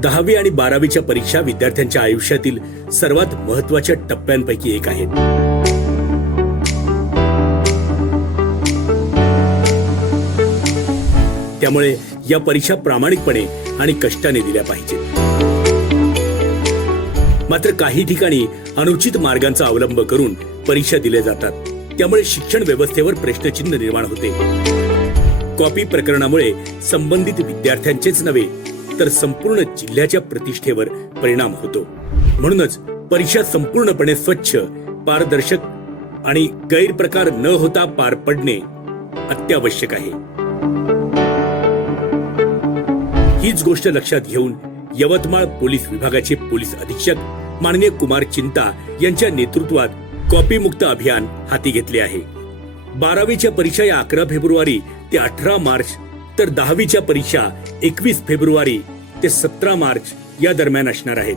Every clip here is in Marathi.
10वी आणि 12वीच्या परीक्षा विद्यार्थ्यांच्या आयुष्यातील सर्वात महत्त्वाच्या टप्प्यांपैकी एक आहेत. त्यामुळे या परीक्षा प्रामाणिकपणे आणि कष्टाने दिल्या पाहिजेत. मात्र काही ठिकाणी अनुचित मार्गांचा अवलंब करून परीक्षा दिल्या जातात. त्यामुळे शिक्षण व्यवस्थेवर प्रश्नचिन्ह निर्माण होते. कॉपी प्रकरणामुळे संबंधित विद्यार्थ्यांचेच नव्हे तर संपूर्ण जिल्ह्याच्या प्रतिष्ठेवर परिणाम होतो. म्हणूनच परीक्षा संपूर्णपणे स्वच्छ, पारदर्शक आणि गैरप्रकार न होता पार पडणे अत्यावश्यक आहे. हीच गोष्ट लक्षात घेऊन यवतमाळ पोलीस विभागाचे पोलीस अधीक्षक माननीय कुमार चिंता यांच्या नेतृत्वात कॉपीमुक्त अभियान हाती घेतले आहे. 12वीच्या परीक्षा या 11 फेब्रुवारी ते 18 मार्च तर 10वीच्या परीक्षा 21 फेब्रुवारी ते 17 मार्च या दरम्यान असणार आहेत.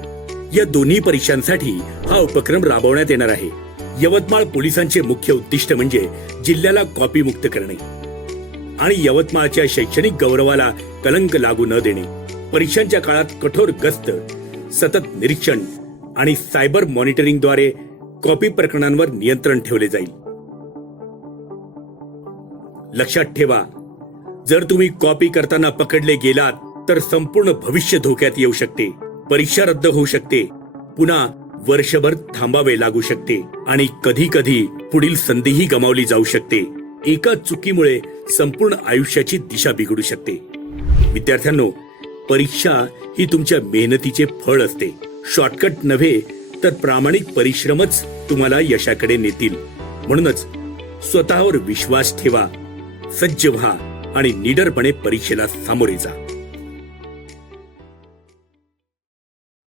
या दोन्ही परीक्षांसाठी हा उपक्रम राबवण्यात येणार आहे. यवतमाळ पोलिसांचे मुख्य उद्दिष्ट म्हणजे जिल्ह्याला कॉपीमुक्त करणे आणि यवतमाळच्या शैक्षणिक गौरवाला कलंक लागू न देणे. परीक्षांच्या काळात कठोर गस्त, सतत निरीक्षण आणि सायबर मॉनिटरिंगद्वारे कॉपी प्रकरणांवर नियंत्रण ठेवले जाईल. लक्षात ठेवा, जर तुम्ही कॉपी करताना पकडले गेलात तर संपूर्ण भविष्य धोक्यात येऊ शकते. परीक्षा रद्द होऊ शकते, पुन्हा वर्षभर थांबावे लागू शकते आणि कधी कधी पुढील संधीही गमावली जाऊ शकते. एका चुकीमुळे संपूर्ण आयुष्याची दिशा बिघडू शकते. विद्यार्थ्यांनो, परीक्षा ही तुमच्या मेहनतीचे फळ असते. शॉर्टकट नव्हे तर प्रामाणिक परिश्रमच तुम्हाला यशाकडे नेतील. म्हणूनच स्वतःवर विश्वास ठेवा, सज्ज व्हा आणि निडरपणे परीक्षेला सामोरे जा.